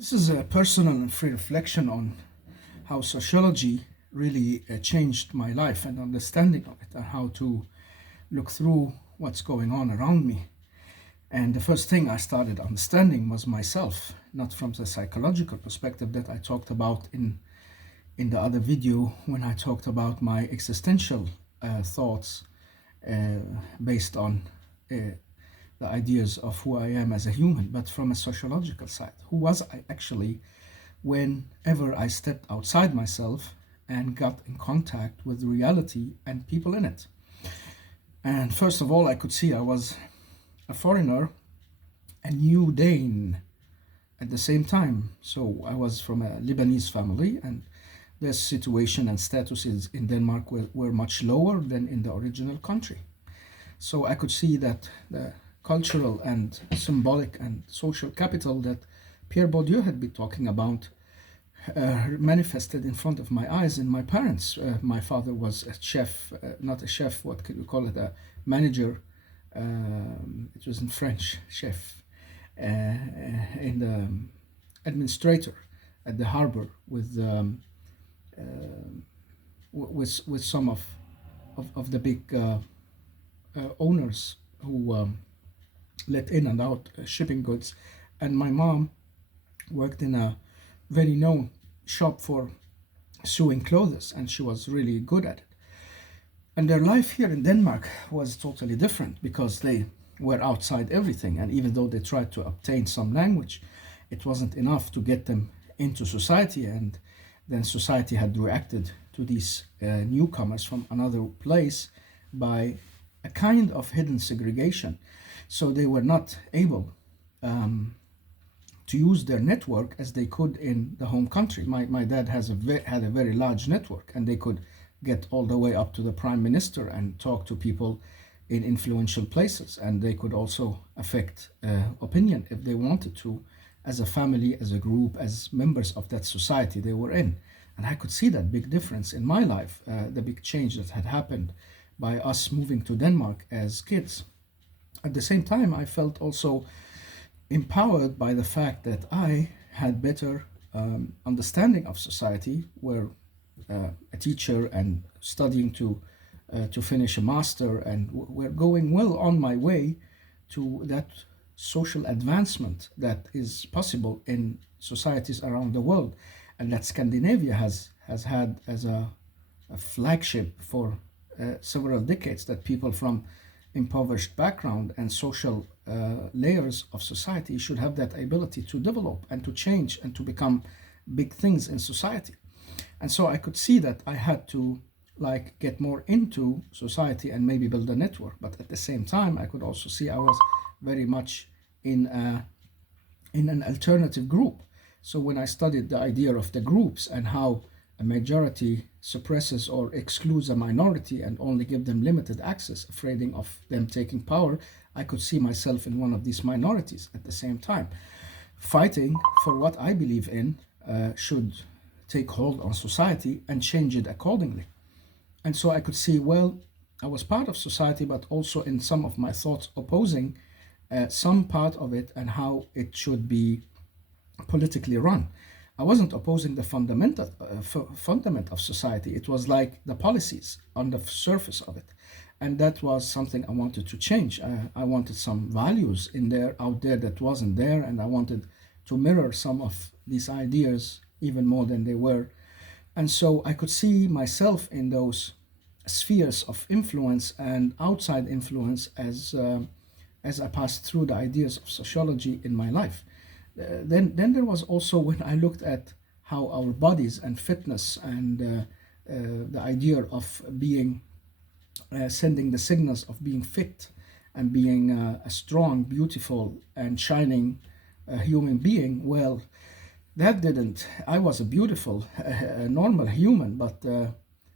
This is a personal and free reflection on how sociology really changed my life and understanding of it, and how to look through what's going on around me. And the first thing I started understanding was myself, not from the psychological perspective that I talked about in the other video when I talked about my existential thoughts uh, based on uh, the ideas of who I am as a human, but from a sociological side. Who was I actually whenever I stepped outside myself and got in contact with reality and people in it? And first of all, I could see I was a foreigner, a new Dane at the same time. So I was from a Lebanese family, and their situation and statuses in Denmark were much lower than in the original country. So I could see that the cultural and symbolic and social capital that Pierre Bourdieu had been talking about manifested in front of my eyes in my parents. My father was a chef, not a chef, what could you call it, a manager. It was in French, chef, in the administrator at the harbor with some of the big owners who let in and out shipping goods. And my mom worked in a very known shop for sewing clothes, and she was really good at it. And their life here in Denmark was totally different because they were outside everything. And even though they tried to obtain some language, it wasn't enough to get them into society. And then society had reacted to these newcomers from another place by a kind of hidden segregation. So they were not able to use their network as they could in the home country. My dad had a very large network, and they could get all the way up to the prime minister and talk to people in influential places, and they could also affect opinion if they wanted to, as a family, as a group, as members of that society they were in. And I could see that big difference in my life, the big change that had happened by us moving to Denmark as kids. At the same time, I felt also empowered by the fact that I had better understanding of society, where a teacher and studying to finish a master, and we're going well on my way to that social advancement that is possible in societies around the world, and that Scandinavia has had as a flagship for several decades, that people from impoverished background and social layers of society should have that ability to develop and to change and to become big things in society. And so I could see that I had to get more into society and maybe build a network, but at the same time I could also see I was very much in an alternative group. So when I studied the idea of the groups and how a majority suppresses or excludes a minority and only give them limited access, afraid of them taking power, I could see myself in one of these minorities at the same time, fighting for what I believe in should take hold on society and change it accordingly. And so I could see, well, I was part of society, but also in some of my thoughts opposing some part of it and how it should be politically run. I wasn't opposing the fundament of society. It was like the policies on the surface of it, and that was something I wanted to change. I wanted some values out there that wasn't there, and I wanted to mirror some of these ideas even more than they were. And so I could see myself in those spheres of influence and outside influence as I passed through the ideas of sociology in my life. Then there was also when I looked at how our bodies and fitness and the idea of being sending the signals of being fit and being a strong, beautiful, and shining human being. Well, that didn't. I was a beautiful, normal human, but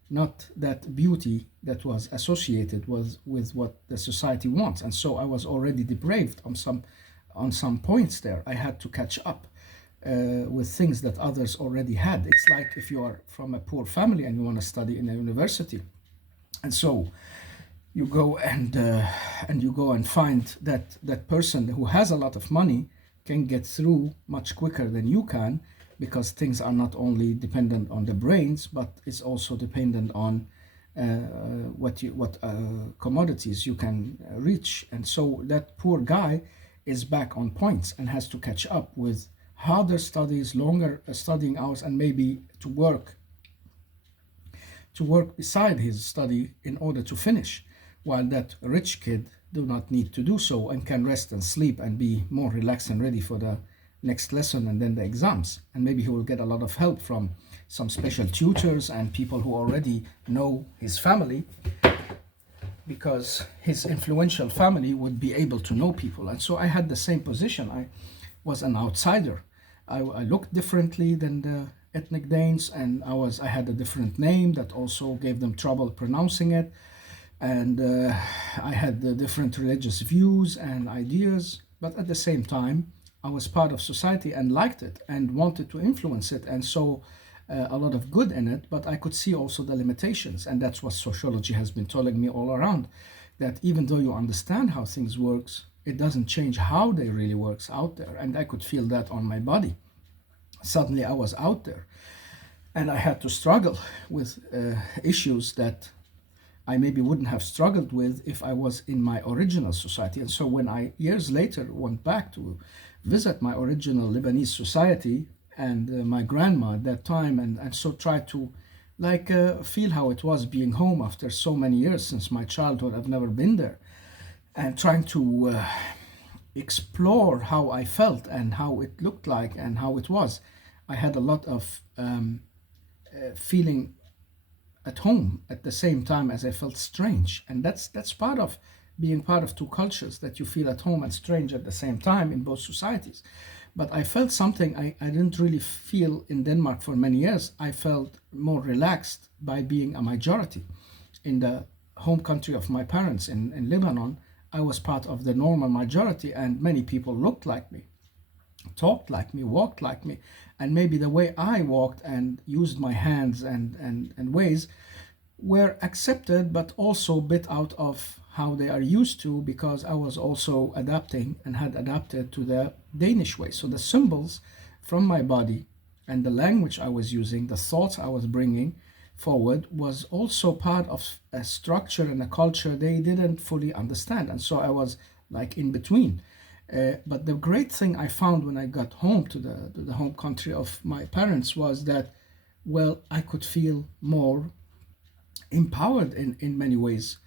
not that beauty that was associated with what the society wants. And so I was already depraved on some points there. I had to catch up with things that others already had. It's like if you are from a poor family and you want to study in a university, and so you go and find that person who has a lot of money can get through much quicker than you can, because things are not only dependent on the brains, but it's also dependent on what commodities you can reach. And so that poor guy is back on points and has to catch up with harder studies, longer studying hours, and maybe to work beside his study in order to finish, while that rich kid do not need to do so and can rest and sleep and be more relaxed and ready for the next lesson and then the exams. And maybe he will get a lot of help from some special tutors and people who already know his family, because his influential family would be able to know people. And so I had the same position. I was an outsider. I looked differently than the ethnic Danes, and I had a different name that also gave them trouble pronouncing it. And I had different religious views and ideas, but at the same time, I was part of society and liked it and wanted to influence it, and saw a lot of good in it. But I could see also the limitations, and that's what sociology has been telling me all around, that even though you understand how things works, it doesn't change how they really works out there. And I could feel that on my body. Suddenly I was out there, and I had to struggle with issues that I maybe wouldn't have struggled with if I was in my original society. And so when I years later went back to visit my original Lebanese society, and my grandma at that time, and so tried to feel how it was being home after so many years since my childhood. I've never been there, and trying to explore how I felt and how it looked like and how it was. I had a lot of feeling at home at the same time as I felt strange. And that's part of being part of two cultures, that you feel at home and strange at the same time in both societies. But I felt something I didn't really feel in Denmark for many years. I felt more relaxed by being a majority. In the home country of my parents in Lebanon, I was part of the normal majority, and many people looked like me, talked like me, walked like me. And maybe the way I walked and used my hands and ways were accepted, but also a bit out of how they are used to, because I was also adapting and had adapted to the Danish way. So the symbols from my body and the language I was using, the thoughts I was bringing forward, was also part of a structure and a culture they didn't fully understand. And so I was like in between. But the great thing I found when I got home to the home country of my parents was that, well, I could feel more empowered in many ways.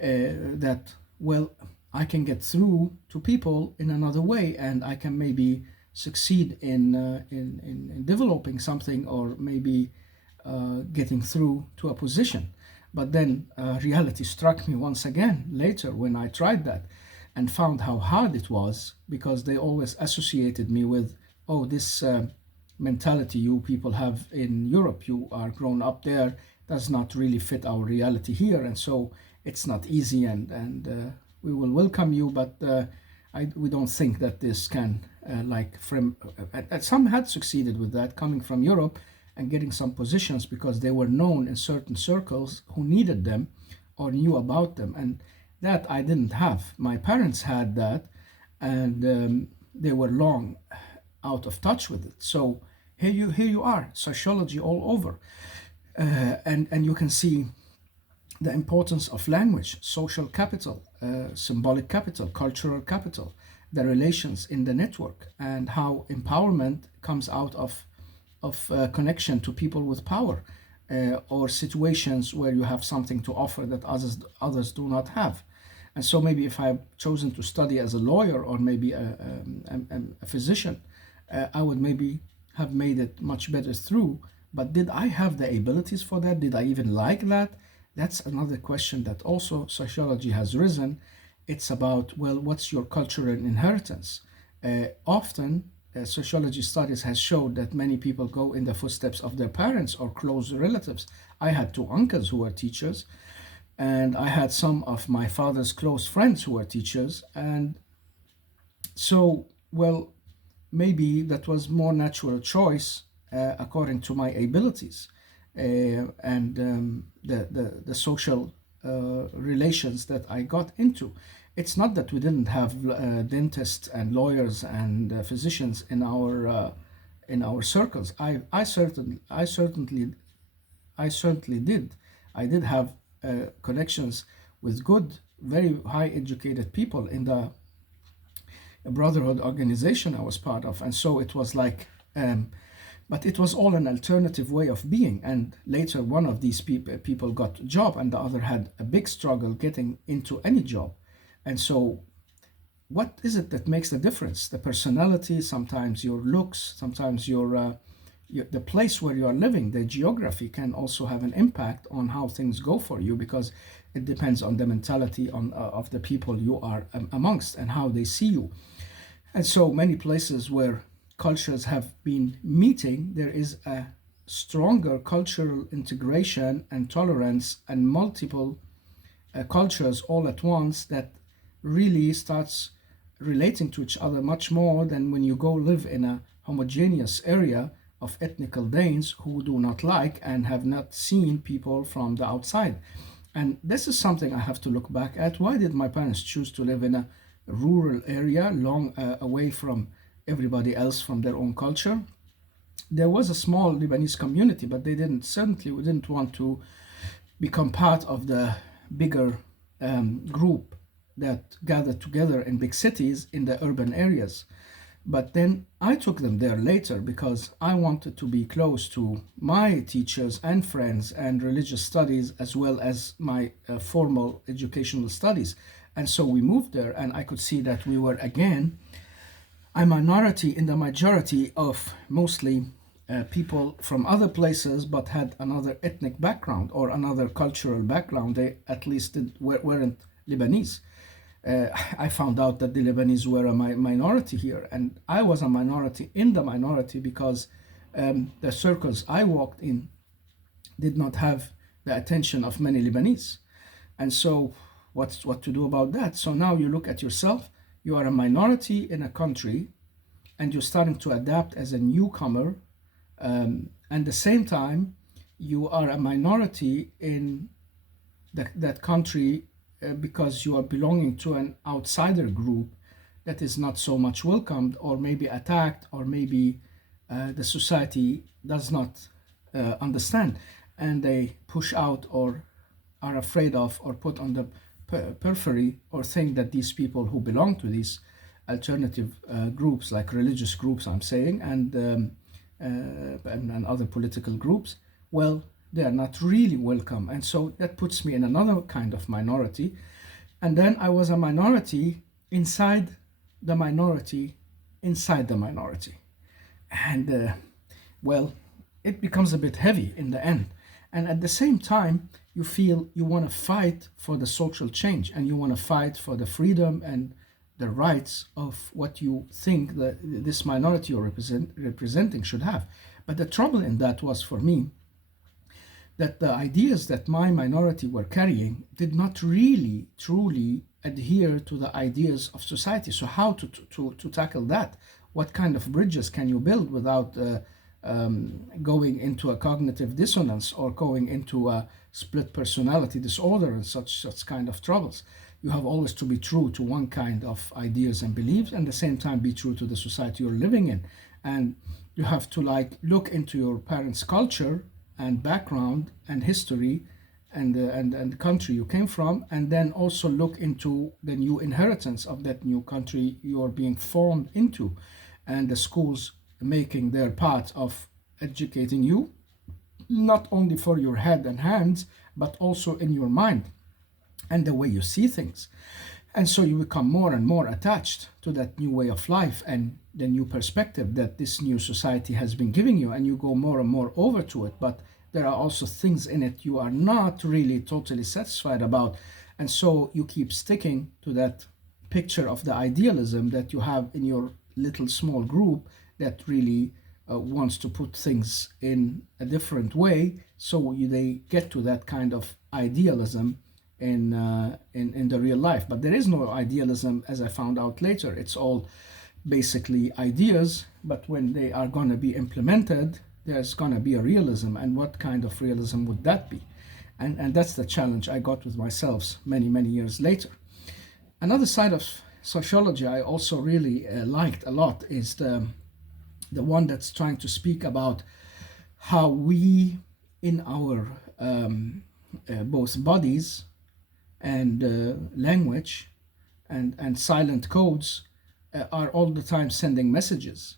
That, well, I can get through to people in another way, and I can maybe succeed in developing something, or maybe getting through to a position. But then reality struck me once again later when I tried that, and found how hard it was, because they always associated me with, oh, this mentality you people have in Europe, you are grown up there, does not really fit our reality here, and so it's not easy, and we will welcome you, but we don't think that this can some had succeeded with that, coming from Europe and getting some positions because they were known in certain circles who needed them or knew about them. And that I didn't have. My parents had that, and they were long out of touch with it. So here you are, sociology all over, and you can see the importance of language, social capital, symbolic capital, cultural capital, the relations in the network, and how empowerment comes out of connection to people with power, or situations where you have something to offer that others do not have. And so maybe if I had chosen to study as a lawyer, or maybe a physician, I would maybe have made it much better through. But did I have the abilities for that? Did I even like that? That's another question that also sociology has risen. It's about, well, what's your cultural inheritance? Often, sociology studies has showed that many people go in the footsteps of their parents or close relatives. I had two uncles who were teachers, and I had some of my father's close friends who were teachers. And so, well, maybe that was more natural choice according to my abilities, and the social relations that I got into. it's not that we didn't have dentists and lawyers and physicians in our circles. I certainly did. I did have connections with good, very high educated people in the brotherhood organization I was part of, and so it was like, but it was all an alternative way of being. And later, one of these people got a job, and the other had a big struggle getting into any job. And so, what is it that makes the difference? The personality, sometimes your looks, sometimes the place where you are living, the geography can also have an impact on how things go for you, because it depends on the mentality of the people you are amongst and how they see you. And so many places where cultures have been meeting, there is a stronger cultural integration and tolerance and multiple cultures all at once that really starts relating to each other much more than when you go live in a homogeneous area of ethnical Danes who do not like and have not seen people from the outside. And this is something I have to look back at. Why did my parents choose to live in a rural area, long away from everybody else, from their own culture? There was a small Lebanese community, but they certainly didn't want to become part of the bigger group that gathered together in big cities in the urban areas. But then I took them there later because I wanted to be close to my teachers and friends and religious studies, as well as my formal educational studies. And so we moved there, and I could see that we were again a minority in the majority of mostly people from other places, but had another ethnic background or another cultural background. They at least weren't Lebanese. I found out that the Lebanese were a minority here, and I was a minority in the minority because the circles I walked in did not have the attention of many Lebanese. And so, what to do about that? So now you look at yourself, you are a minority in a country, and you're starting to adapt as a newcomer, and at the same time, you are a minority in that country because you are belonging to an outsider group that is not so much welcomed, or maybe attacked, or maybe the society does not understand, and they push out or are afraid of or put on the periphery, or think that these people who belong to these alternative groups, like religious groups, I'm saying, and other political groups, well, they are not really welcome. And so that puts me in another kind of minority. And then I was a minority inside the minority inside the minority. And well, it becomes a bit heavy in the end. And at the same time, you feel you want to fight for the social change, and you want to fight for the freedom and the rights of what you think that this minority you're representing should have. But the trouble in that was, for me, that the ideas that my minority were carrying did not really truly adhere to the ideas of society. So how to tackle that? What kind of bridges can you build without going into a cognitive dissonance or going into a split personality disorder and such kind of troubles? You have always to be true to one kind of ideas and beliefs, and at the same time be true to the society you're living in. And you have to look into your parents' culture and background and history and the country you came from, and then also look into the new inheritance of that new country you're being formed into, and the schools making their part of educating you, not only for your head and hands, but also in your mind and the way you see things. And so you become more and more attached to that new way of life and the new perspective that this new society has been giving you, and you go more and more over to it. But there are also things in it you are not really totally satisfied about. And so you keep sticking to that picture of the idealism that you have in your little small group that really wants to put things in a different way. So they get to that kind of idealism in the real life. But there is no idealism, as I found out later. It's all basically ideas, but when they are going to be implemented, there's going to be a realism. And what kind of realism would that be? And that's the challenge I got with myself many years later. Another side of sociology I also really liked a lot is the one that's trying to speak about how we, in our both bodies and language and silent codes, are all the time sending messages.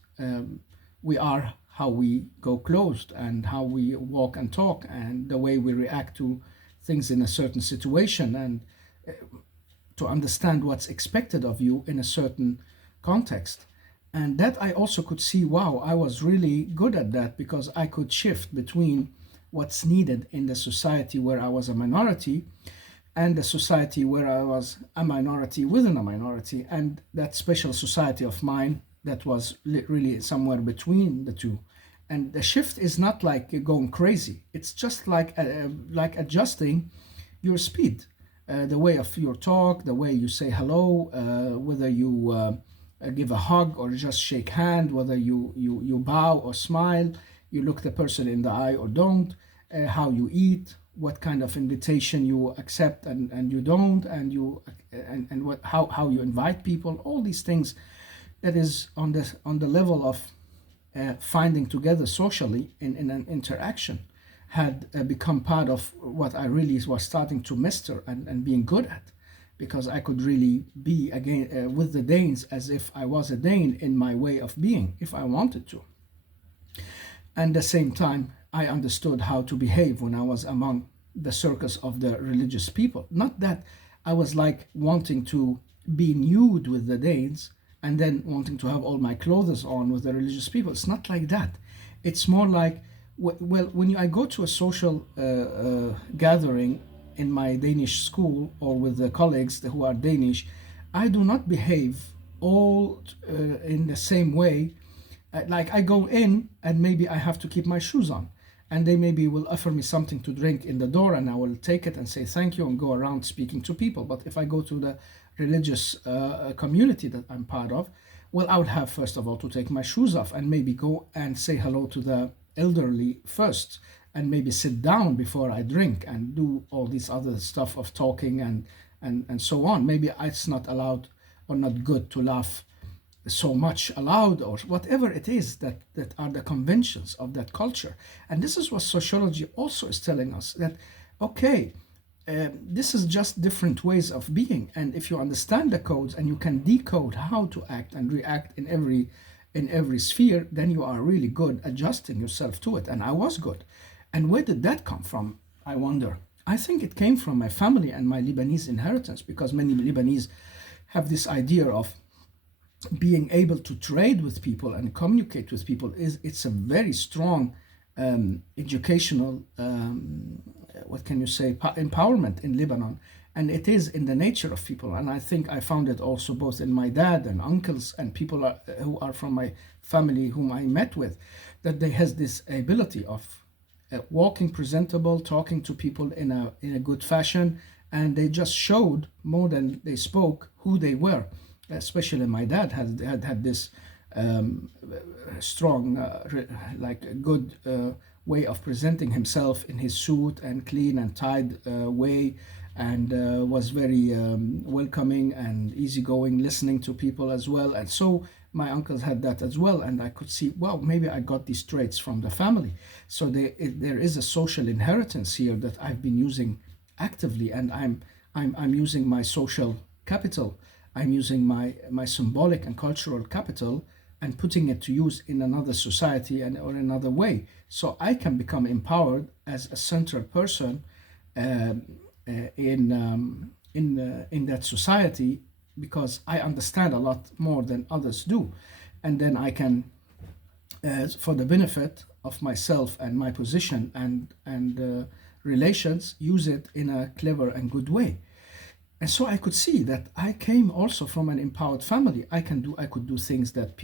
We are how we go closed and how we walk and talk and the way we react to things in a certain situation, and to understand what's expected of you in a certain context. And that I also could see, wow, I was really good at that because I could shift between what's needed in the society where I was a minority and the society where I was a minority within a minority, and that special society of mine that was really somewhere between the two. And the shift is not like going crazy; it's just like adjusting your speed, the way of your talk, the way you say hello, whether you give a hug or just shake hand, whether you bow or smile, you look the person in the eye or don't, how you eat, what kind of invitation you accept and you don't, and what how you invite people, all these things that is on the level of finding together socially in an interaction had become part of what I really was starting to master and being good at, because I could really be again with the Danes as if I was a Dane in my way of being if I wanted to. And at the same time, I understood how to behave when I was among the circus of the religious people. Not that I was like wanting to be nude with the Danes and then wanting to have all my clothes on with the religious people. It's not like that. It's more like, well, when I go to a social gathering in my Danish school or with the colleagues who are Danish, I do not behave all in the same way. Like I go in and maybe I have to keep my shoes on, and they maybe will offer me something to drink in the door, and I will take it and say thank you and go around speaking to people. But if I go to the religious community that I'm part of, well, I would have first of all to take my shoes off and maybe go and say hello to the elderly first, and maybe sit down before I drink and do all this other stuff of talking and so on. Maybe it's not allowed or not good to laugh so much aloud or whatever it is that are the conventions of that culture. And this is what sociology also is telling us, that okay, this is just different ways of being, and if you understand the codes and you can decode how to act and react in every sphere, then you are really good adjusting yourself to it. And I was good. And where did that come from, I wonder? I think it came from my family and my Lebanese inheritance, because many Lebanese have this idea of being able to trade with people and communicate with people. It's a very strong educational what can you say, empowerment in Lebanon, and it is in the nature of people. And I think I found it also both in my dad and uncles and people who are from my family whom I met with, that they has this ability of walking presentable, talking to people in a good fashion, and they just showed more than they spoke who they were. Especially my dad had this strong, like good way of presenting himself in his suit and clean and tied way, and was very welcoming and easygoing, listening to people as well. And so my uncles had that as well, and I could see, well, maybe I got these traits from the family. So there is a social inheritance here that I've been using actively, and I'm using my social capital. I'm using my symbolic and cultural capital and putting it to use in another society and or another way, so I can become empowered as a central person in that society, because I understand a lot more than others do, and then I can, for the benefit of myself and my position and relations, use it in a clever and good way. And so I could see that I came also from an empowered family. I could do things that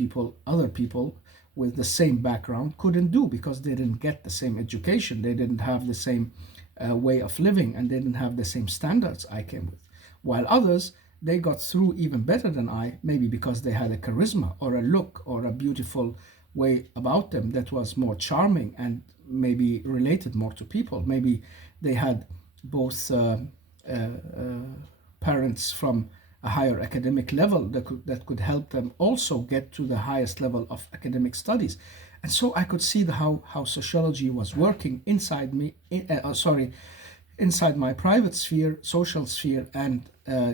other people with the same background couldn't do, because they didn't get the same education, they didn't have the same way of living, and they didn't have the same standards I came with. While others, they got through even better than I, maybe because they had a charisma or a look or a beautiful way about them that was more charming and maybe related more to people. Maybe they had both parents from a higher academic level that could help them also get to the highest level of academic studies. And so I could see how sociology was working inside me, inside my private sphere, social sphere, and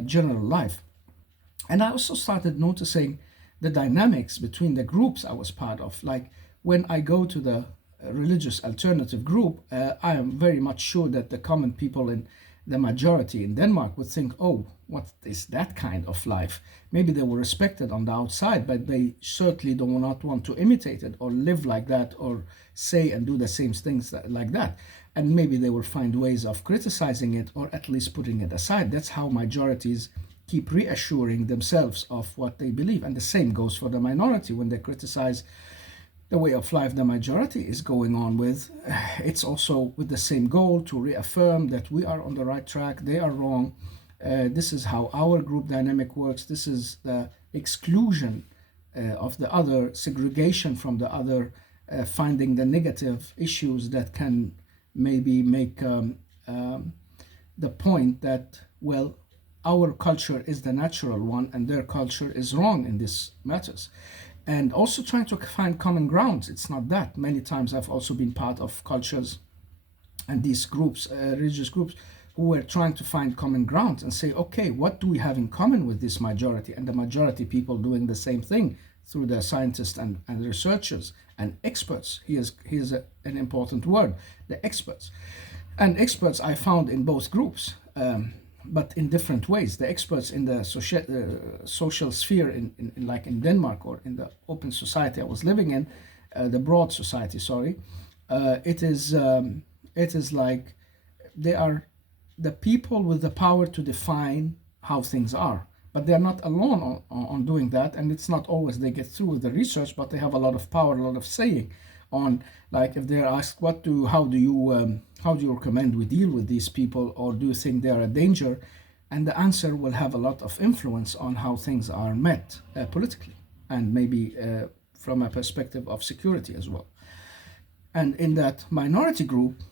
general life. And I also started noticing the dynamics between the groups I was part of. Like when I go to the religious alternative group, I am very much sure that the common people in the majority in Denmark would think, oh, what is that kind of life? Maybe they were respected on the outside, but they certainly do not want to imitate it or live like that or say and do the same things like that. And maybe they will find ways of criticizing it or at least putting it aside. That's how majorities keep reassuring themselves of what they believe. And the same goes for the minority when they criticize the way of life the majority is going on with. It's also with the same goal to reaffirm that we are on the right track, they are wrong. This is how our group dynamic works. This is the exclusion of the other, segregation from the other, finding the negative issues that can maybe make the point that, well, our culture is the natural one and their culture is wrong in these matters. And also trying to find common grounds. It's not that. Many times I've also been part of cultures and these groups, religious groups, who were trying to find common ground and say, okay, what do we have in common with this majority? And the majority people doing the same thing through the scientists and researchers and experts. Here's an important word, the experts. And experts I found in both groups. But in different ways. The experts in the social sphere, like in Denmark or in the open society I was living in, the broad society, sorry, it is like they are the people with the power to define how things are. But they are not alone on doing that, and it's not always they get through with the research, but they have a lot of power, a lot of saying on, like if they're asked how do you recommend we deal with these people, or do you think they are a danger, and the answer will have a lot of influence on how things are met politically and maybe from a perspective of security as well. And in that minority group,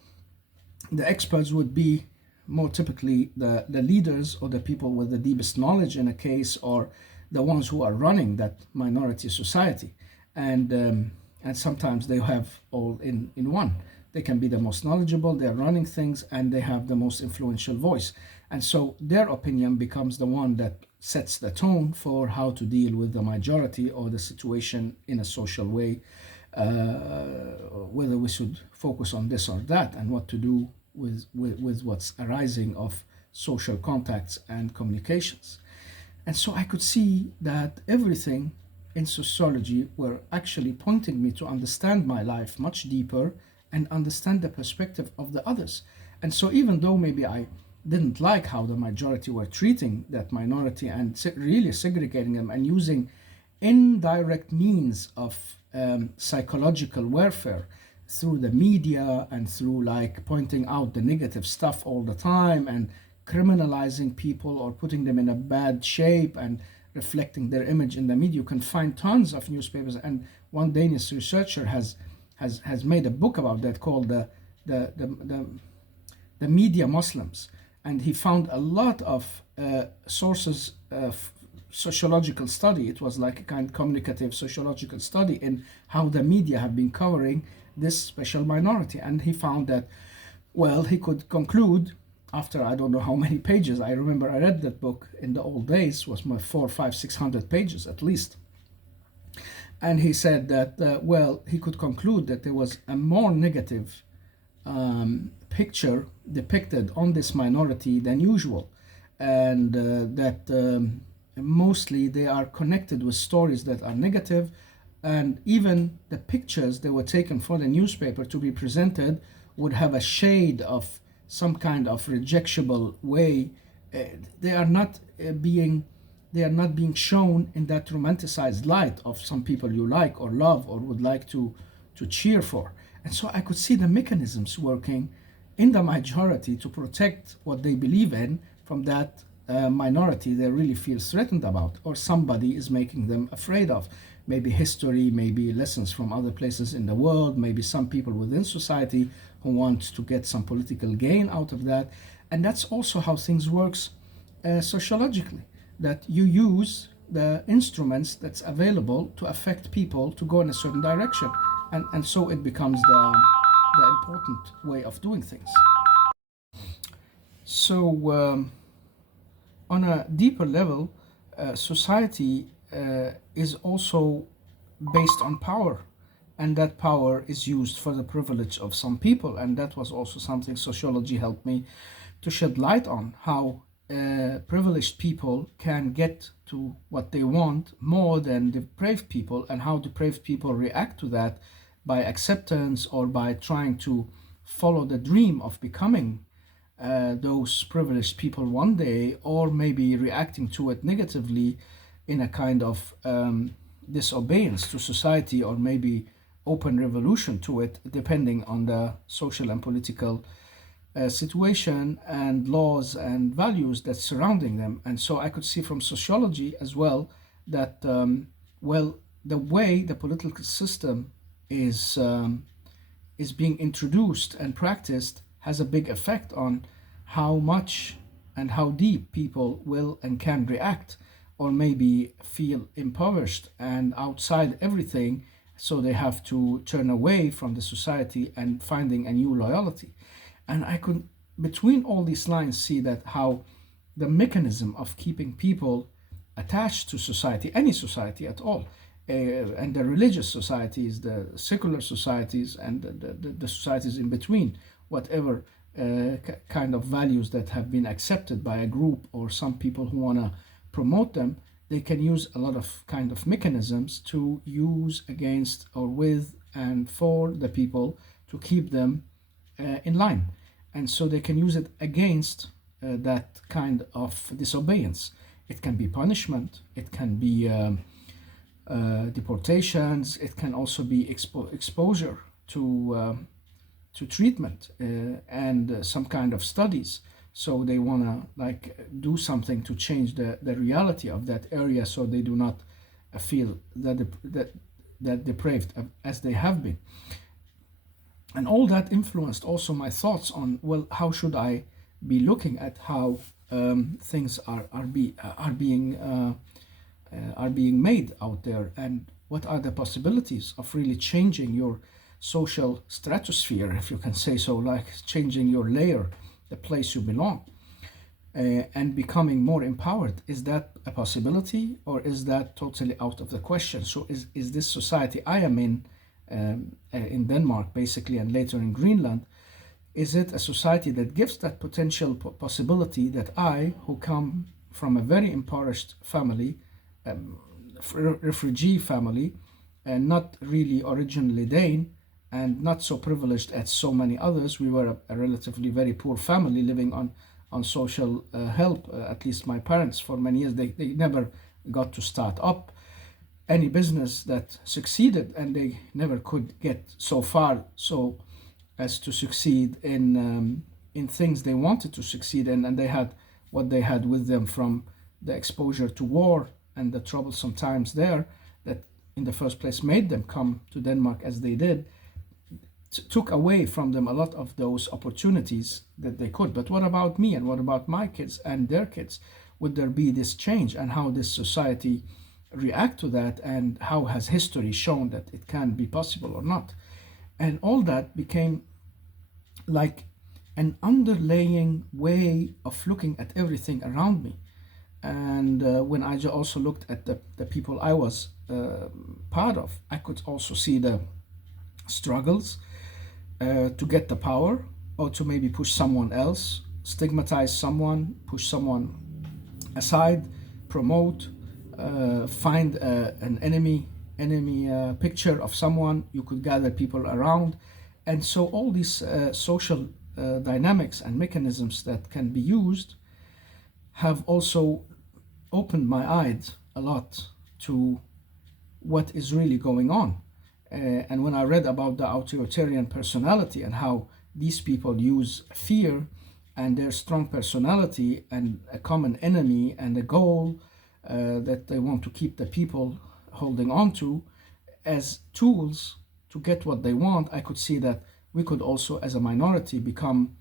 the experts would be more typically the leaders or the people with the deepest knowledge in a case, or the ones who are running that minority society. And sometimes they have all in one. They can be the most knowledgeable, they're running things, and they have the most influential voice. And so their opinion becomes the one that sets the tone for how to deal with the majority or the situation in a social way, whether we should focus on this or that, and what to do with what's arising of social contacts and communications. And so I could see that everything in sociology were actually pointing me to understand my life much deeper and understand the perspective of the others. And so even though maybe I didn't like how the majority were treating that minority and really segregating them and using indirect means of psychological warfare through the media and through like pointing out the negative stuff all the time and criminalizing people or putting them in a bad shape and reflecting their image in the media. You can find tons of newspapers, and one Danish researcher has made a book about that called the media Muslims, and he found a lot of sources of sociological study. It was like a kind of communicative sociological study in how the media have been covering this special minority, and he found that, well, he could conclude after I don't know how many pages. I remember I read that book in the old days, was my 400, 500, 600 pages at least. And he said that, well, he could conclude that there was a more negative picture depicted on this minority than usual. And that mostly they are connected with stories that are negative. And even the pictures that were taken for the newspaper to be presented would have a shade of some kind of rejectable way. They are not being shown in that romanticized light of some people you like or love or would like to cheer for. And so I could see the mechanisms working in the majority to protect what they believe in from that minority they really feel threatened about, or somebody is making them afraid of. Maybe history, maybe lessons from other places in the world, maybe some people within society who want to get some political gain out of that. And that's also how things works sociologically. that you use the instruments that's available to affect people to go in a certain direction, and so it becomes the important way of doing things. So on a deeper level, society is also based on power, and that power is used for the privilege of some people. And that was also something sociology helped me to shed light on, how privileged people can get to what they want more than depraved people, and how depraved people react to that by acceptance or by trying to follow the dream of becoming those privileged people one day, or maybe reacting to it negatively in a kind of disobedience to society, or maybe open revolution to it, depending on the social and political situation and laws and values that's surrounding them. And so I could see from sociology as well that, well, the way the political system is being introduced and practiced has a big effect on how much and how deep people will and can react, or maybe feel impoverished and outside everything, so they have to turn away from the society and finding a new loyalty. And I could, between all these lines, see that how the mechanism of keeping people attached to society, any society at all, and the religious societies, the secular societies, and the societies in between, whatever kind of values that have been accepted by a group or some people who want to promote them, they can use a lot of kind of mechanisms to use against or with and for the people to keep them in line. And so they can use it against that kind of disobedience. It can be punishment, it can be deportations, it can also be exposure to treatment and some kind of studies. So they want to like do something to change the reality of that area, so they do not feel that depraved as they have been. And all that influenced also my thoughts on, well, how should I be looking at how things are being made out there, and what are the possibilities of really changing your social stratosphere, if you can say so, like changing your layer, the place you belong, and becoming more empowered. Is that a possibility, or is that totally out of the question? So is this society I am in Denmark basically, and later in Greenland, is it a society that gives that potential possibility that I, who come from a very impoverished family, refugee family, and not really originally Dane, and not so privileged as so many others. We were a relatively very poor family living on social help, at least my parents for many years. They never got to start up any business that succeeded, and they never could get so far so as to succeed in things they wanted to succeed in. And they had what they had with them from the exposure to war and the troublesome times there, that in the first place made them come to Denmark as they did, took away from them a lot of those opportunities that they could. But what about me, and what about my kids and their kids? Would there be this change, and how this society react to that, and how has history shown that it can be possible or not? And all that became like an underlying way of looking at everything around me. And when I also looked at the people I was part of, I could also see the struggles to get the power, or to maybe push someone else, stigmatize someone, push someone aside, promote, find an enemy picture of someone you could gather people around. And so all these social dynamics and mechanisms that can be used have also opened my eyes a lot to what is really going on. And when I read about the authoritarian personality and how these people use fear and their strong personality and a common enemy and a goal that they want to keep the people holding on to as tools to get what they want, I could see that we could also, as a minority, become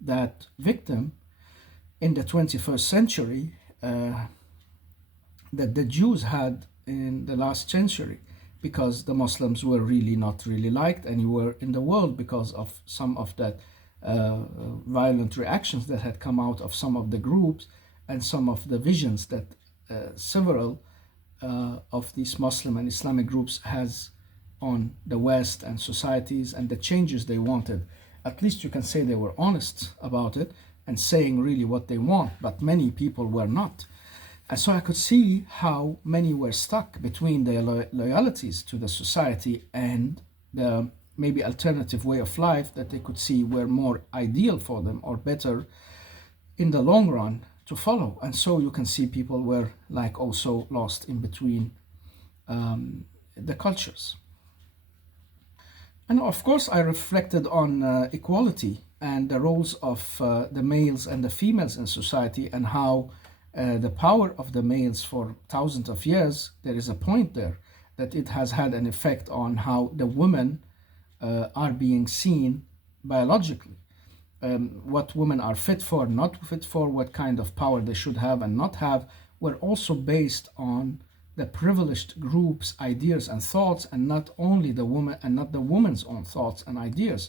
that victim in the 21st century, that the Jews had in the last century, because the Muslims were really not really liked anywhere in the world because of some of that violent reactions that had come out of some of the groups and some of the visions that several of these Muslim and Islamic groups has on the West and societies and the changes they wanted. At least you can say they were honest about it and saying really what they want, but many people were not. And so I could see how many were stuck between their loyalties to the society and the maybe alternative way of life that they could see were more ideal for them or better in the long run to follow. And so you can see people were like also lost in between the cultures. And of course, I reflected on equality and the roles of the males and the females in society, and how the power of the males for thousands of years, there is a point there that it has had an effect on how the women are being seen biologically. What women are fit for, not fit for, what kind of power they should have and not have, were also based on the privileged group's ideas and thoughts, and not only the woman and not the woman's own thoughts and ideas.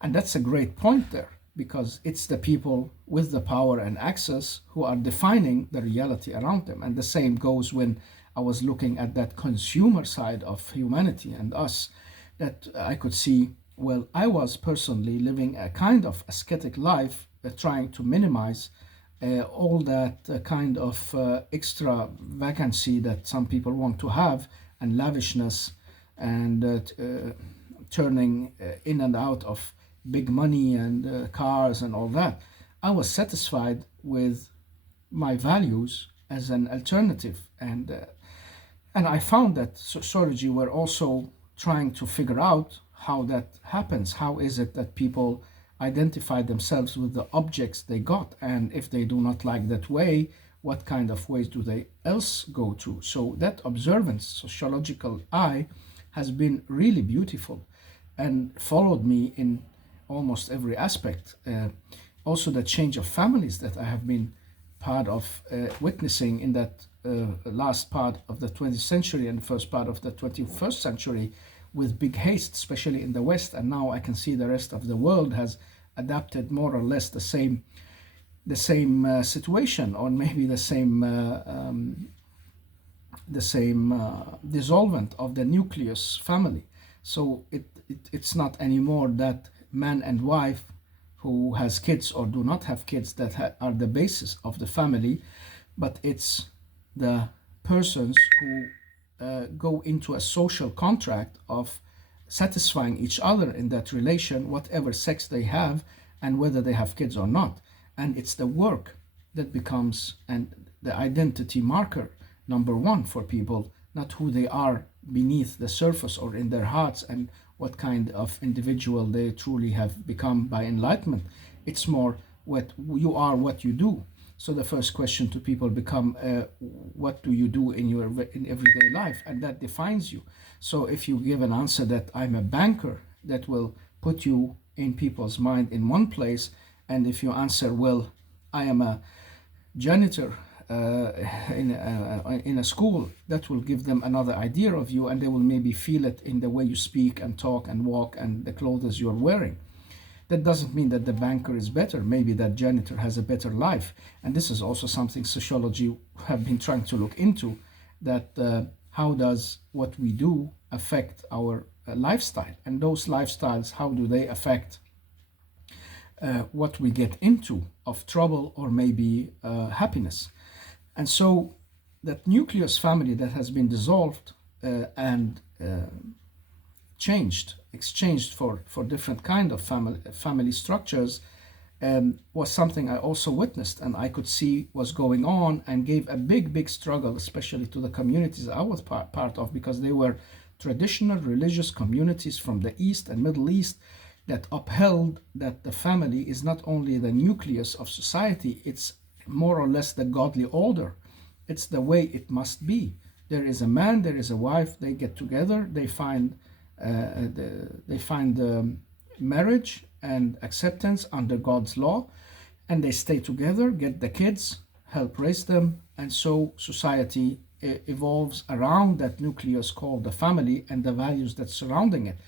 And that's a great point there, because it's the people with the power and access who are defining the reality around them. And the same goes when I was looking at that consumer side of humanity and us, that I could see, well, I was personally living a kind of ascetic life, trying to minimize all that kind of extra vacancy that some people want to have, and lavishness, and turning in and out of big money and cars and all that. I was satisfied with my values as an alternative, and I found that sociology were also trying to figure out how that happens. How is it that people identify themselves with the objects they got, and if they do not like that way, what kind of ways do they else go to? So that observance, sociological eye, has been really beautiful and followed me in almost every aspect. Also the change of families that I have been part of witnessing in that last part of the 20th century and the first part of the 21st century, with big haste, especially in the West, and now I can see the rest of the world has adapted more or less the same situation, or maybe the same dissolvent of the nucleus family. So it's not anymore that man and wife who has kids or do not have kids that are the basis of the family, but it's the persons who go into a social contract of satisfying each other in that relation, whatever sex they have and whether they have kids or not. And it's the work that becomes and the identity marker number one for people, not who they are beneath the surface or in their hearts and what kind of individual they truly have become by enlightenment. It's more what you are, what you do. So the first question to people become, what do you do in everyday life? And that defines you. So if you give an answer that I'm a banker, that will put you in people's mind in one place. And if you answer, well, I am a janitor in a school, that will give them another idea of you, and they will maybe feel it in the way you speak and talk and walk and the clothes you're wearing. That doesn't mean that the banker is better. Maybe that janitor has a better life. And this is also something sociology have been trying to look into, that how does what we do affect our lifestyle? And those lifestyles, how do they affect what we get into of trouble or maybe happiness? And so that nucleus family that has been dissolved and exchanged for different kind of family structures, was something I also witnessed and I could see was going on, and gave a big struggle, especially to the communities I was part of, because they were traditional religious communities from the East and Middle East that upheld that the family is not only the nucleus of society, it's more or less the godly order. It's the way it must be. There is a man, there is a wife, they get together, they find marriage and acceptance under God's law, and they stay together, get the kids, help raise them, and so society evolves around that nucleus called the family and the values that surrounding it.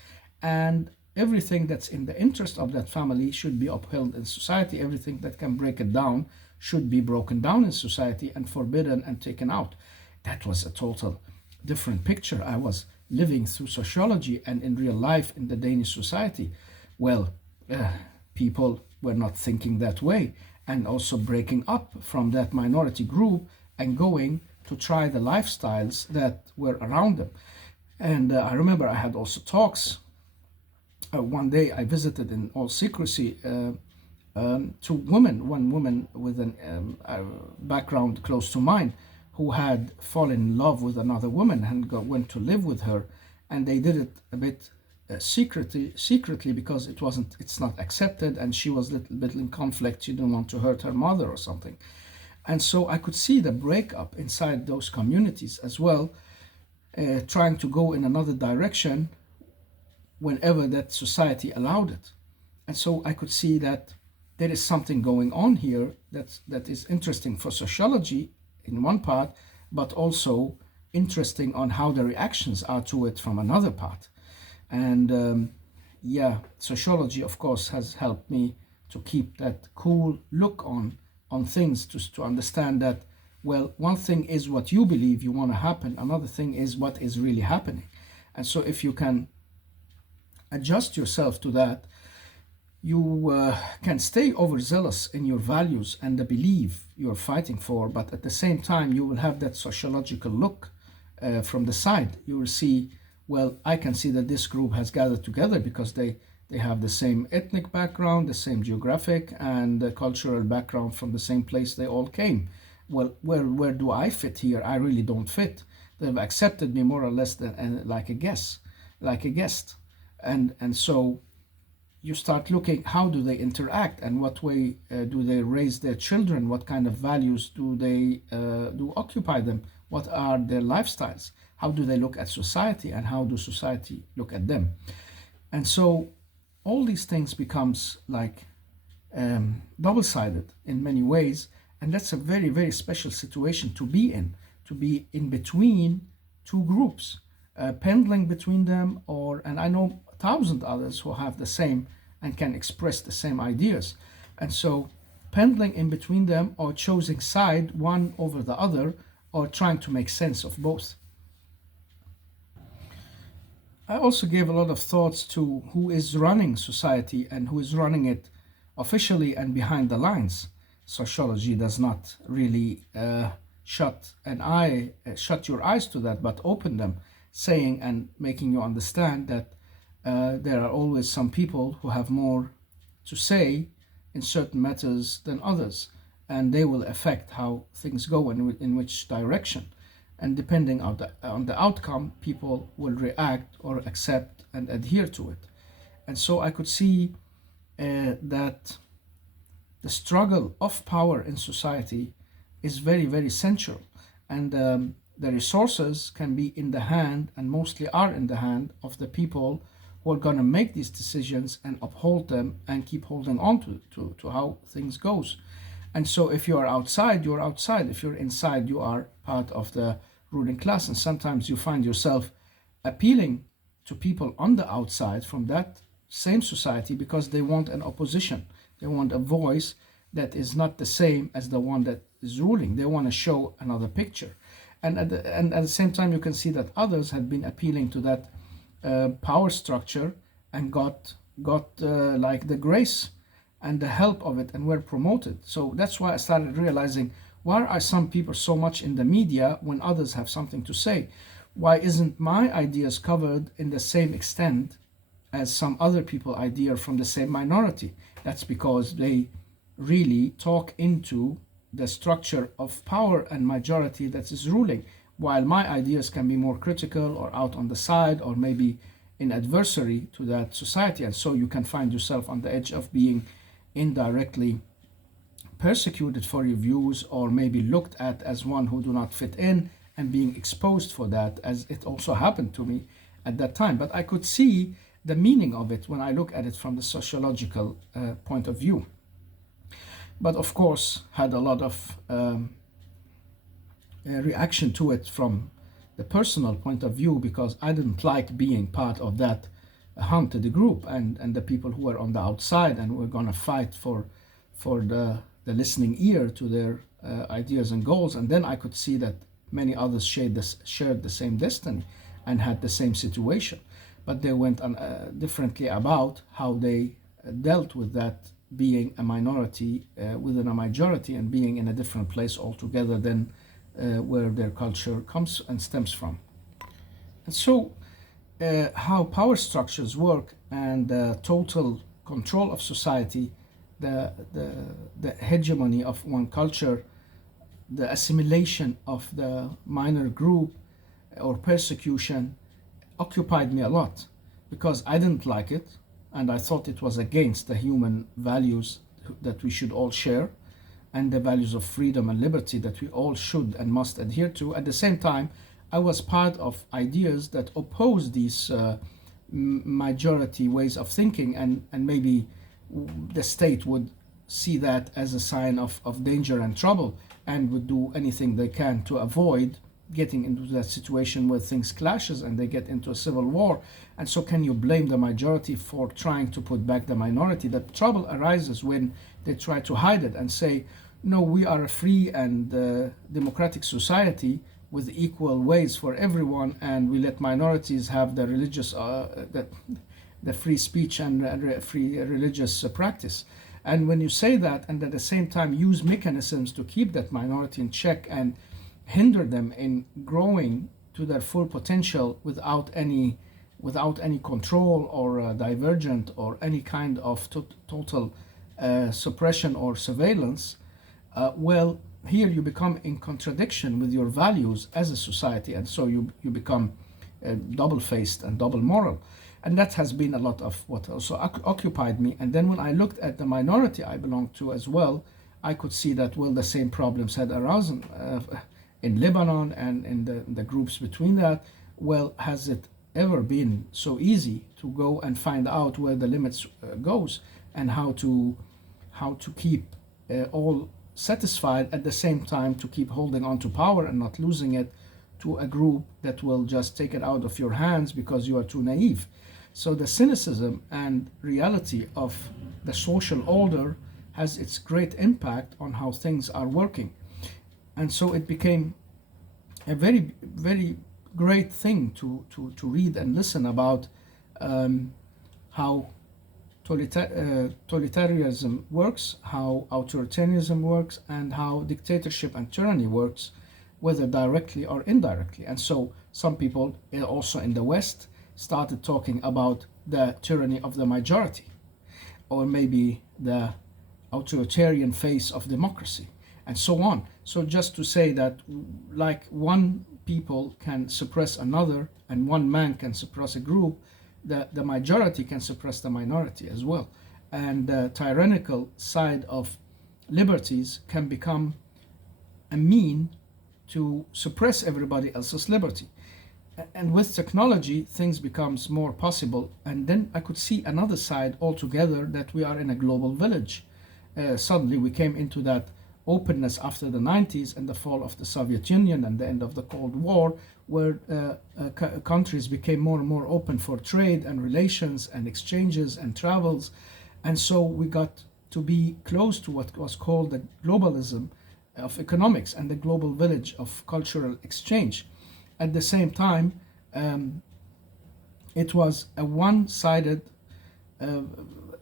And everything that's in the interest of that family should be upheld in society. Everything that can break it down should be broken down in society and forbidden and taken out. That was a total different picture I was living through sociology and in real life in the Danish society. Well, people were not thinking that way, and also breaking up from that minority group and going to try the lifestyles that were around them. And I remember I had also talks. One day I visited in all secrecy two women, one woman with a background close to mine, who had fallen in love with another woman and went to live with her, and they did it a bit secretly because it's not accepted, and she was a little bit in conflict. She didn't want to hurt her mother or something, and so I could see the breakup inside those communities as well, trying to go in another direction whenever that society allowed it. And so I could see that there is something going on here that is interesting for sociology in one part, but also interesting on how the reactions are to it from another part. And yeah, sociology, of course, has helped me to keep that cool look on things, to understand that, well, one thing is what you believe you want to happen, another thing is what is really happening. And so if you can adjust yourself to that, you can stay overzealous in your values and the belief you're fighting for, but at the same time, you will have that sociological look from the side. You will see, well, I can see that this group has gathered together because they have the same ethnic background, the same geographic and cultural background from the same place they all came. Well, where do I fit here? I really don't fit. They've accepted me more or less than like a guest. And so you start looking, how do they interact, and what way do they raise their children, what kind of values do they do occupy them, what are their lifestyles, how do they look at society, and how do society look at them. And so all these things becomes like double-sided in many ways, and that's a very, very special situation to be in between two groups, pendling between them, and I know 1,000 others who have the same and can express the same ideas. And so pendling in between them, or choosing side one over the other, or trying to make sense of both. I also gave a lot of thoughts to who is running society and who is running it officially and behind the lines. Sociology does not really shut your eyes to that, but open them, saying and making you understand that there are always some people who have more to say in certain matters than others, and they will affect how things go and in which direction. And depending on the outcome, people will react or accept and adhere to it. And so I could see that the struggle of power in society is very, very central. And the resources can be in the hand, and mostly are in the hand, of the people who are going to make these decisions and uphold them and keep holding on to how things goes. And so if you are outside, you're outside. If you're inside, you are part of the ruling class. And sometimes you find yourself appealing to people on the outside from that same society because they want an opposition. They want a voice that is not the same as the one that is ruling. They want to show another picture. And at the same time, you can see that others have been appealing to that power structure and got like the grace and the help of it and were promoted. So that's why I started realizing, why are some people so much in the media when others have something to say? Why isn't my ideas covered in the same extent as some other people idea from the same minority? That's because they really talk into the structure of power and majority that is ruling, while my ideas can be more critical or out on the side or maybe in adversary to that society. And so you can find yourself on the edge of being indirectly persecuted for your views, or maybe looked at as one who do not fit in and being exposed for that, as it also happened to me at that time. But I could see the meaning of it when I look at it from the sociological point of view. But of course, had a lot of reaction to it from the personal point of view, because I didn't like being part of that haunted group, and the people who were on the outside and were going to fight for the listening ear to their ideas and goals. And then I could see that many others shared the same destiny and had the same situation, but they went differently about how they dealt with that, being a minority within a majority and being in a different place altogether than where their culture comes and stems from. And so, how power structures work and total control of society, the, the, the hegemony of one culture, the assimilation of the minor group or persecution occupied me a lot, because I didn't like it and I thought it was against the human values that we should all share, and the values of freedom and liberty that we all should and must adhere to. At the same time, I was part of ideas that oppose these majority ways of thinking, and maybe the state would see that as a sign of danger and trouble, and would do anything they can to avoid getting into that situation where things clashes and they get into a civil war. And so can you blame the majority for trying to put back the minority? The trouble arises when they try to hide it and say, no, we are a free and democratic society with equal ways for everyone, and we let minorities have the religious the free speech and free religious practice. And when you say that and at the same time use mechanisms to keep that minority in check and hinder them in growing to their full potential without any control or divergent or any kind of total suppression or surveillance, well, here you become in contradiction with your values as a society, and so you become double-faced and double moral. And that has been a lot of what also occupied me. And then when I looked at the minority I belonged to as well, I could see that, well, the same problems had arisen in Lebanon and in the groups between that. Well, has it ever been so easy to go and find out where the limits goes, and how to keep all satisfied, at the same time to keep holding on to power and not losing it to a group that will just take it out of your hands because you are too naive. So the cynicism and reality of the social order has its great impact on how things are working. And so it became a very, very great thing to read and listen about how totalitarianism works, how authoritarianism works, and how dictatorship and tyranny works, whether directly or indirectly. And so some people also in the West started talking about the tyranny of the majority, or maybe the authoritarian face of democracy, and so on. So just to say that, like one people can suppress another and one man can suppress a group, the majority can suppress the minority as well. And the tyrannical side of liberties can become a mean to suppress everybody else's liberty. And with technology, things becomes more possible. And then I could see another side altogether, that we are in a global village. Suddenly we came into that openness after the 90s and the fall of the Soviet Union and the end of the Cold War, where countries became more and more open for trade and relations and exchanges and travels. And so we got to be close to what was called the globalism of economics and the global village of cultural exchange. At the same time, it was a one-sided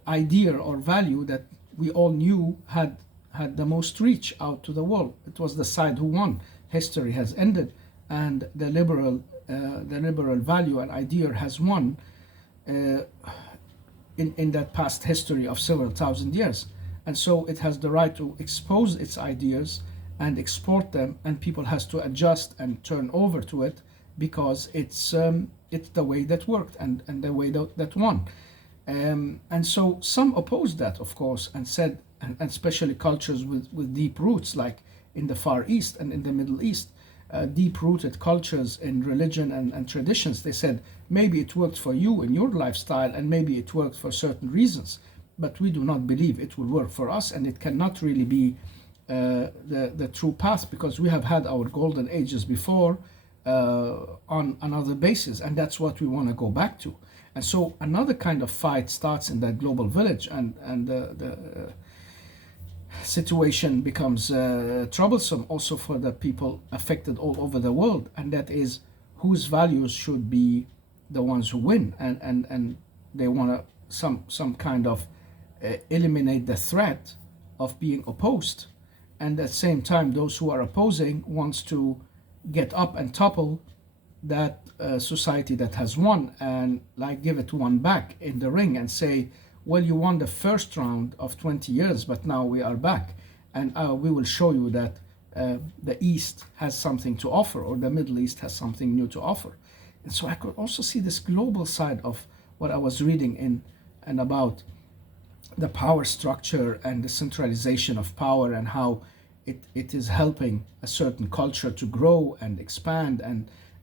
idea or value that we all knew had the most reach out to the world. It was the side who won. History has ended, and the liberal value and idea has won in that past history of several thousand years. And so it has the right to expose its ideas and export them, and people has to adjust and turn over to it, because it's the way that worked and the way that won. And so some opposed that, of course, and said, and especially cultures with deep roots, like in the Far East and in the Middle East, deep-rooted cultures in religion and traditions, they said, maybe it worked for you in your lifestyle, and maybe it worked for certain reasons, but we do not believe it will work for us, and it cannot really be the true path, because we have had our golden ages before on another basis, and that's what we want to go back to. And so another kind of fight starts in that global village, and the situation becomes troublesome also for the people affected all over the world, and that is whose values should be the ones who win, and they want to some kind of eliminate the threat of being opposed, and at the same time those who are opposing wants to get up and topple that society that has won, and like give it one back in the ring and say, well, you won the first round of 20 years, but now we are back, and we will show you that the East has something to offer, or the Middle East has something new to offer. And so I could also see this global side of what I was reading in and about the power structure and the centralization of power, and how it is helping a certain culture to grow and expand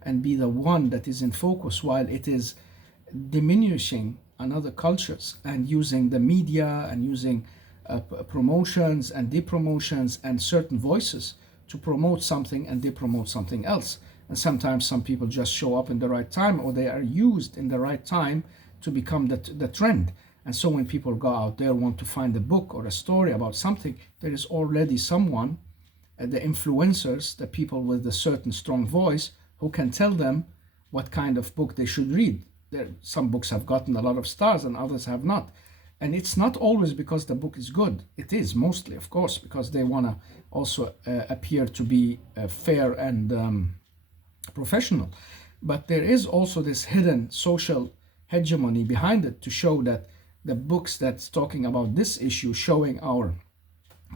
and be the one that is in focus, while it is diminishing another cultures, and using the media and using promotions and depromotions and certain voices to promote something and depromote something else. And sometimes some people just show up in the right time, or they are used in the right time to become the trend. And so when people go out there, want to find a book or a story about something, there is already someone, the influencers, the people with a certain strong voice, who can tell them what kind of book they should read. Some books have gotten a lot of stars and others have not. And it's not always because the book is good. It is mostly, of course, because they want to also appear to be fair and professional. But there is also this hidden social hegemony behind it, to show that the books that's talking about this issue, showing our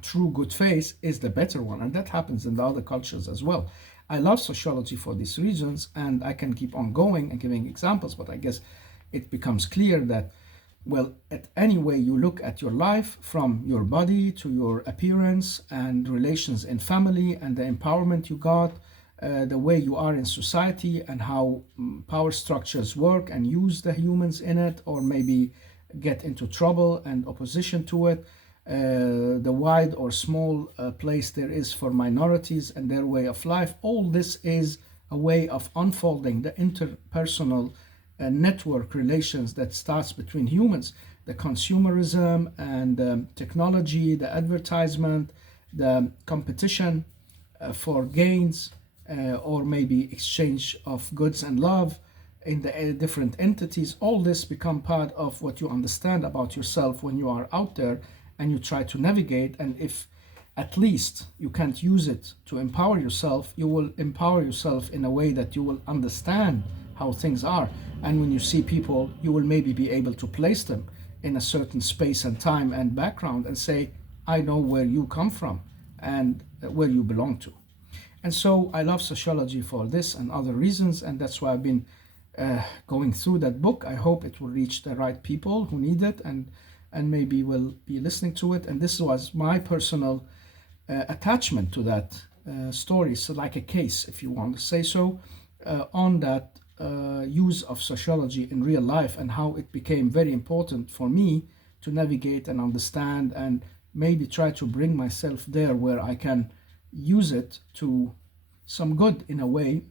true good faith, is the better one. And that happens in the other cultures as well. I love sociology for these reasons, and I can keep on going and giving examples, but I guess it becomes clear that, well, at any way you look at your life, from your body to your appearance and relations in family and the empowerment you got, the way you are in society, and how power structures work and use the humans in it, or maybe get into trouble and opposition to it, the wide or small place there is for minorities and their way of life. All this is a way of unfolding the interpersonal network relations that starts between humans, the consumerism and technology, the advertisement, the competition for gains, or maybe exchange of goods and love in the different entities. All this become part of what you understand about yourself when you are out there and you try to navigate. And if at least you can't use it to empower yourself, you will empower yourself in a way that you will understand how things are. And when you see people, you will maybe be able to place them in a certain space and time and background and say, I know where you come from and where you belong to. And so I love sociology for this and other reasons, and that's why I've been going through that book. I hope it will reach the right people who need it, and maybe will be listening to it. And this was my personal attachment to that story, so like a case, if you want to say so, on that use of sociology in real life, and how it became very important for me to navigate and understand, and maybe try to bring myself there where I can use it to some good in a way,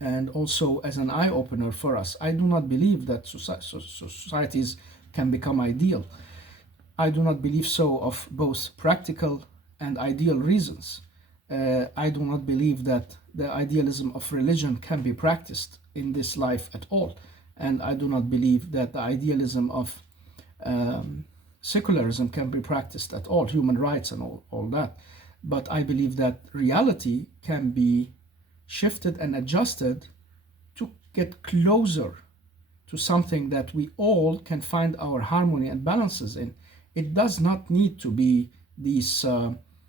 and also as an eye-opener for us. I do not believe that societies can become ideal. I do not believe so, of both practical and ideal reasons. I do not believe that the idealism of religion can be practiced in this life at all. And I do not believe that the idealism of secularism can be practiced at all, human rights and all that. But I believe that reality can be shifted and adjusted to get closer to something that we all can find our harmony and balances in. It does not need to be these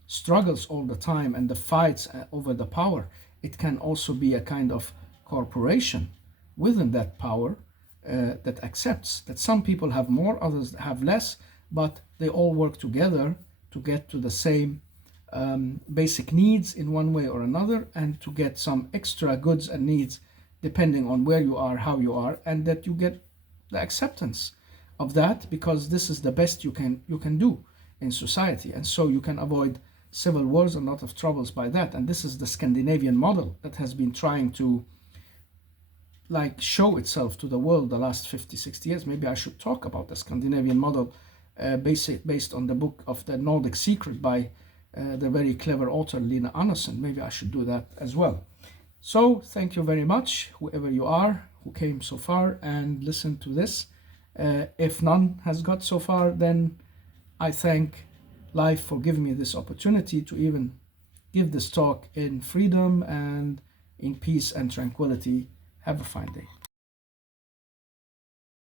struggles all the time and the fights over the power. It can also be a kind of corporation within that power that accepts that some people have more, others have less, but they all work together to get to the same basic needs in one way or another, and to get some extra goods and needs depending on where you are, how you are, and that you get the acceptance of that, because this is the best you can do in society. And so you can avoid civil wars and a lot of troubles by that. And this is the Scandinavian model that has been trying to like show itself to the world the last 50, 60 years. Maybe I should talk about the Scandinavian model based on the book of the Nordic Secret by the very clever author Lina Andersen. Maybe I should do that as well. So thank you very much, whoever you are who came so far and listened to this. If none has got so far, then I thank life for giving me this opportunity to even give this talk in freedom and in peace and tranquility. Have a fine day.